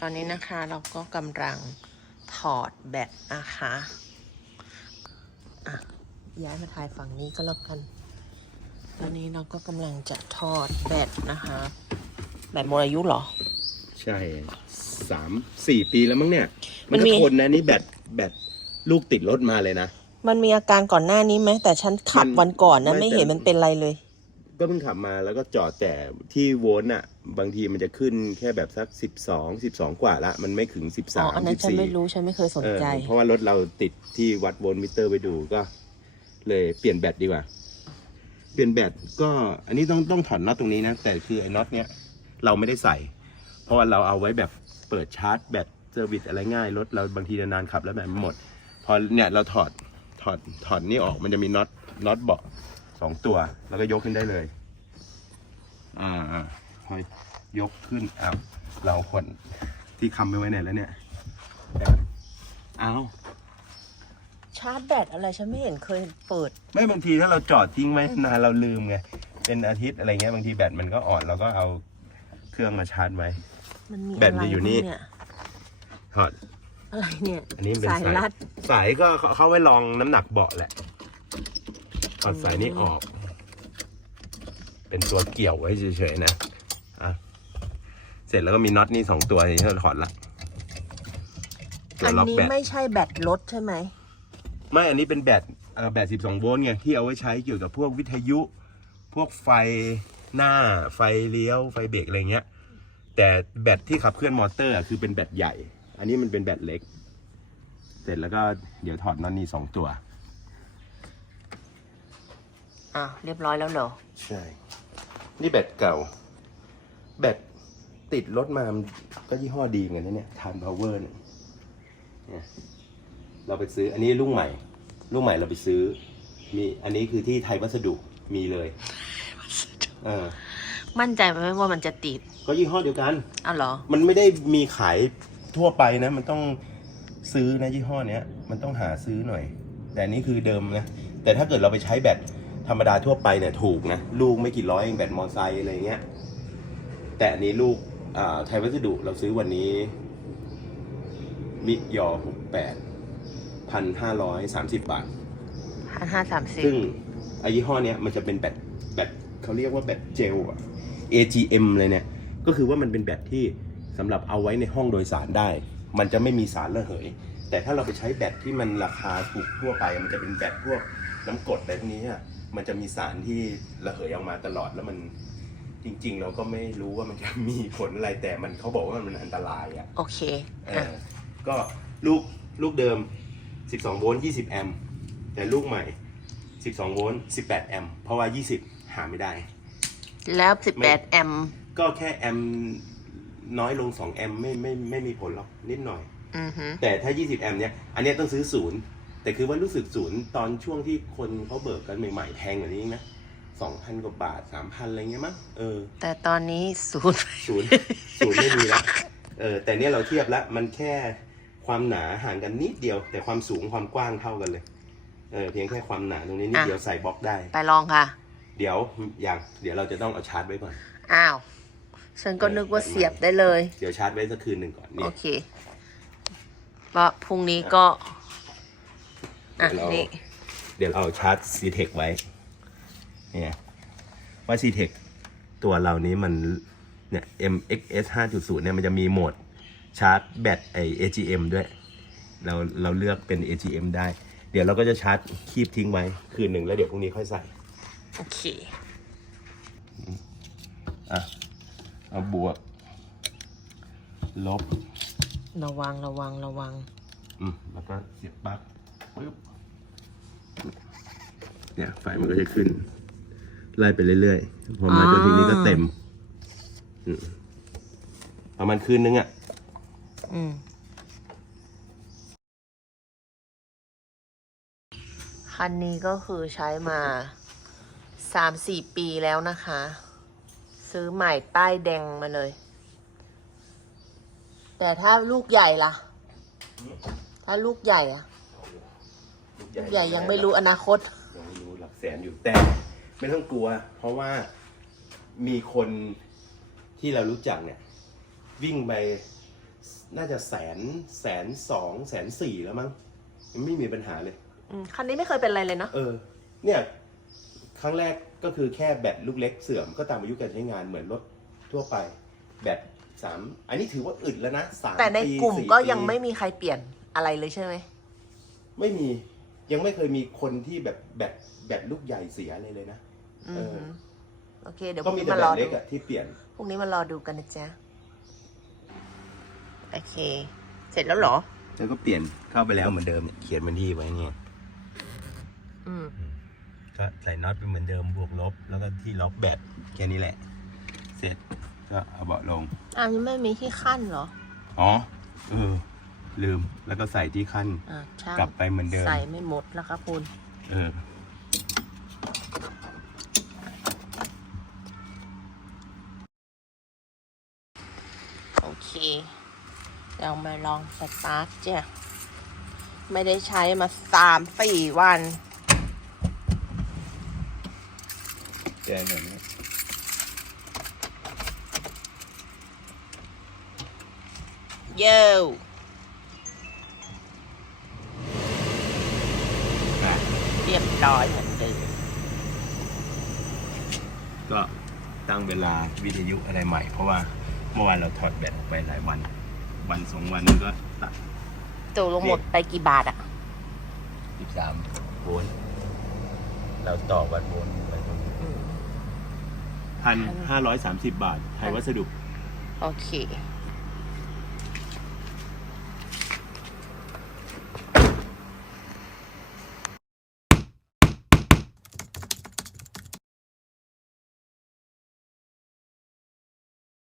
ตอนนี้นะคะเราก็กำลังถอดแบตนะคะอะย้ายมาถ่ายฝั่งนี้ก็แล้วกัน ตอนนี้เราก็กำลังจะทอดแบตนะคะ แบตหมดอายุเหรอ ใช่สามสี่ปีแล้วมั้งเนี่ย มัมันนมีก็ทนนะนี่แบตแบตลูกติดรถมาเลยนะ มันมีอาการก่อนหน้านี้ไหมแต่ฉันขับมันวันก่อนนะไม่ไม่แต่เห็นมันเป็นไรเลย ก็เพิ่งขับมาแล้วก็จอดแต่ที่โวลต์อะ บางทีมันจะขึ้นแค่แบบสักสิบสองสิบสองกว่าละ มันไม่ถึงสิบอ๋สาอมอันนั้สินบฉันสี่ไม่รู้ฉันไม่เคยสนใจ เพราะว่ารถเราติดที่วัดโวลต์มิเตอร์ไปดูก็ เลยเปลี่ยนแบตดีกว่า เปลี่ยนแบตก็อันนี้ต้องต้องถอดน็อตตรงนี้นะ แต่คือไอ้น็อตเนี้ยเราไม่ได้ใส่ เพราะว่าเราเอาไว้แบบเปิดชาร์จแบตเซอร์วิสอะไรง่ายรถเราบางทีนานๆขับแล้วแบตมันหมด พอเนี่ยเราถอดถอดถอดนี่ออกมันจะมีน็อตน็อตเบาะสองตัว แล้วก็ยกขึ้นได้เลย อ่าอ่า พอยกขึ้นอ้าวเราขนที่คำไปไว้ไหนแล้วเนี่ยอ้าวชาร์จแบตอะไรฉันไม่เห็นเคยเปิด ไม่บางทีถ้าเราจอดทิ้งไว้นานเราลืมไงเป็นอาทิตย์อะไรเงี้ยบางทีแบตมันก็อ่อนเราก็เอาเครื่องมาชาร์จไว้ มันมีแบตมันอยู่นี่ะไรบ้างเยถอด อะไรเนี่ยอันนี้เป็นสายสายรัด สายก็เขาเขาไว้ลองน้ำหนักเบาะแหละถอดสายนี้ออก เป็นตัวเกี่ยวไว้เฉยๆนะอะ เสร็จแล้วก็มีน็อตนี่สองตัวที่เราถอดละตัวอันล็อกนี้แบตไม่ใช่แบตรถใช่ไหม ไม่อันนี้เป็นแบตเอ่อแบต 12 โวลต์ไงที่เอาไว้ใช้เกี่ยวกับพวกวิทยุ พวกไฟหน้าไฟเลี้ยวไฟเบรกอะไรเงี้ย แต่แบตที่ขับเคลื่อนมอเตอร์อะคือเป็นแบตใหญ่ อันนี้มันเป็นแบตเล็ก เสร็จแล้วก็เดี๋ยวถอดน็อตนี่สองตัว อะ เรียบร้อยแล้วเหรอ ใช่ นี่แบตเก่า แบต ติดรถมามันก็ยี่ห้อดีเหมือนกันนะเนี่ยทานพาวเวอร์เนี่ยเนี่ยเราไปซื้ออันนี้รุ่นใหม่ รุ่นใหม่เราไปซื้อ มีอันนี้คือที่ไทยวัสดุมีเลยเออมั่นใจไหมว่ามันจะติด ก็ยี่ห้อเดียวกันอ้าวเหรอ มันไม่ได้มีขายทั่วไปนะ มันต้องซื้อนะยี่ห้อเนี้ย มันต้องหาซื้อหน่อย แต่อันนี้คือเดิมนะ แต่ถ้าเกิดเราไปใช้แบตธรรมดาทั่วไปเนี่ยถูกนะ ลูกไม่กี่ร้อยเองแบตมอไซค์อะไรเงี้ย แต่อันนี้ลูกอ่า ไทยวัสดุเราซื้อวันนี้ มิยอหกแปดพันห้าร้อยสามสิบบาทห้าห้าสามสิบซึ่งไอยี่ห้อเนี้ยมันจะเป็นแบตแบตเขาเรียกว่าแบตเจลอะ AGM เลยเนี่ย ก็คือว่ามันเป็นแบตที่สำหรับเอาไว้ในห้องโดยสารได้ มันจะไม่มีสารระเหย แต่ถ้าเราไปใช้แบตที่มันราคาถูกทั่วไป มันจะเป็นแบตพวกน้ำกรดอะไรพวกนี้อะมันจะมีสารที่ระเหยออกมาตลอดแล้วมัน จริง ๆ เราก็ไม่รู้ว่ามันจะมีผลอะไรแต่มันเขาบอกว่ามันอันตรายอะโอเคเออะอก็ลูกลูกเดิม 12 โวลต์20 แอมป์แต่ลูกใหม่ 12 โวลต์18 แอมป์เพราะว่า 20 หาไม่ได้ แล้วสิบแปดแอมป์ก็แค่แอมป์น้อยลง 2 แอมป์ไม่ไม่ไม่มีผลหรอกนิดหน่อย อือฮึแต่ถ้า 20 แอมป์เนี้ยอันเนี้ยต้องซื้อศูนย์แต่คือว่ารู้สึกศูนย์ตอนช่วงที่คนเขาเบิกกันใหม่ๆแพงกว่านี้ อีกนะ2,000กว่าบาท3,000อะไรเงี้ยมั้งเออ แต่ตอนนี้ศูนย์ ศูนย์ศูนย์ไม่มีแล้วเออแต่เนี่ยเราเทียบแล้วมันแค่ความหนาห่างกันนิดเดียว แต่ความสูงความกว้างเท่ากันเลยเออเพียงแค่ความหนาตรงนี้นิดอะ เดียวใส่บล็อกได้ ไปลองค่ะ เดี๋ยวอย่างเดี๋ยวเราจะต้องเอาชาร์จไว้ก่อน อ้าว ฉันก็นึกว่าเสียบได้เลย เดี๋ยวชาร์จไว้สักคืนหนึ่งก่อนโอเนี่ยเคว่าพรุ่งนี้ก็ อะเดี๋ยวเรานี่ เดี๋ยวเราเอาชาร์จซีเทคไว้ เนี่ยว่าซีเทคตัวเรานี้มันเนี่ย MXS 5.0 เนี่ยมันจะมีโหมดชาร์จแบตไอ AGM ด้วย เราเราเลือกเป็น AGM ได้ เดี๋ยวเราก็จะชาร์จคีบทิ้งไว้ คืนหนึ่งแล้วเดี๋ยวพรุ่งนี้ค่อยใส่ โอเค อะ เอาบวก ลบ ระวังระวังระวัง อืม แล้วก็เสียบปลั๊กปึ๊บ เนี่ย ไฟมันก็จะขึ้น ไล่ไปเรื่อยๆ พอมาจนถึงนี้ก็เต็มอืมประมาณคืนนึงอะอืมคันนี้ก็คือใช้มาสามสี่ปีแล้วนะคะ ซื้อใหม่ป้ายแดงมาเลย แต่ถ้าลูกใหญ่ล่ะ ถ้าลูกใหญ่อะลูกใหญ่ยังไม่รู้อนาคตยังไม่รู้หลักแสนอยู่แต่ ไม่ต้องกลัว เพราะว่ามีคนที่เรารู้จักเนี่ย วิ่งไปน่าจะแสนแสนสองแสนสี่แล้วมั้งยังไม่มีปัญหาเลย อืมคันนี้ไม่เคยเป็นอะไรเลยเนาะเออ เนี่ย ครั้งแรกก็คือแค่แบตลูกเล็กเสื่อมก็ตามอายุการใช้งานเหมือนรถทั่วไป แบตสามอันนี้ถือว่าอึดแล้วนะสามแต่ในปีกลุ่มสี่ก็ปียังไม่มีใครเปลี่ยนอะไรเลยใช่ไหมไม่มียังไม่เคยมีคนที่แบบแบตแบตลูกใหญ่เสียเลยเลยนะ อืเอมอโอเค เดี๋ยวพก็รุ่งมีนี้แต่มาแบรอตเล็ดูกอะที่เปลี่ยน พรุ่งนี้มารอดูกันนะจ๊ะ โอเค เสร็จแล้วเหรอ แล้วก็เปลี่ยนเข้าไปแล้วเหมือนเดิมเนี่ยเขียนวันที่ไว้เนี่ยอืม ก็ใส่น็อตเป็นเหมือนเดิมบวกลบ แล้วก็ที่ล็อกแบตแค่นี้แหละ เสร็จก็เอาเบาะลง อ้าวยังไม่มีที่ขั้นเหรอ อ๋อ เออ ลืมแล้วก็ใส่ที่ขั้นอ่าช่างกลับไปเหมือนเดิม ใส่ไม่หมดแล้วครับคุณ เออ โอ เคเดี๋ยวมาลองสตาร์ทจ้ะไม่ได้ใช้มาสามสี่วัน แกหน่อยนะเย้วอะเรียบร้อยเหมือนเดิมก็ตั้งเวลาวิทยุอะไรใหม่ เพราะว่า เมื่อวานเราถอดแบตออกไปหลายวัน วันสองวันนึงก็ตัดตัวลงหมดไปกี่บาทอะ13โวลต์เราต่อวัดโวลต์ไปตรงนี้อืมพันห้าร้อยสามสิบบาทไทยวัสดุ โอเค